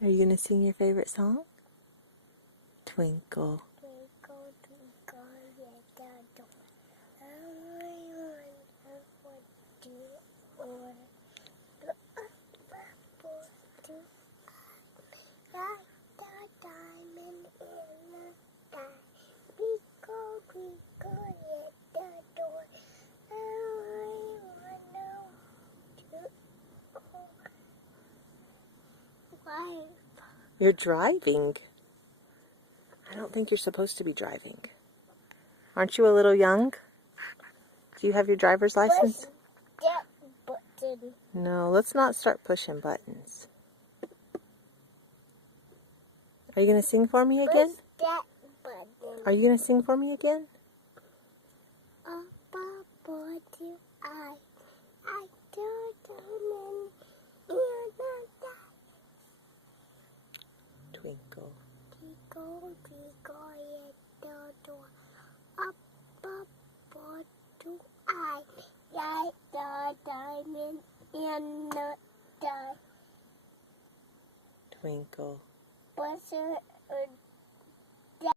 Are you going to sing your favorite song? Twinkle. Twinkle, twinkle, little star, I wonder what you are. Look up to like the diamond in the sky. Twinkle, twinkle, little star, I wonder what you are. Why? You're driving. I don't think you're supposed to be driving. Aren't you a little young? Do you have your driver's license? Push that button. No, let's not start pushing buttons. Are you going to sing for me again? Push that button. Are you going to sing for me again? Up above you, I do diamond in the sky. Twinkle. Twinkle, twinkle, little star. Up above you, I like the diamond in the sky. Twinkle. Buzzer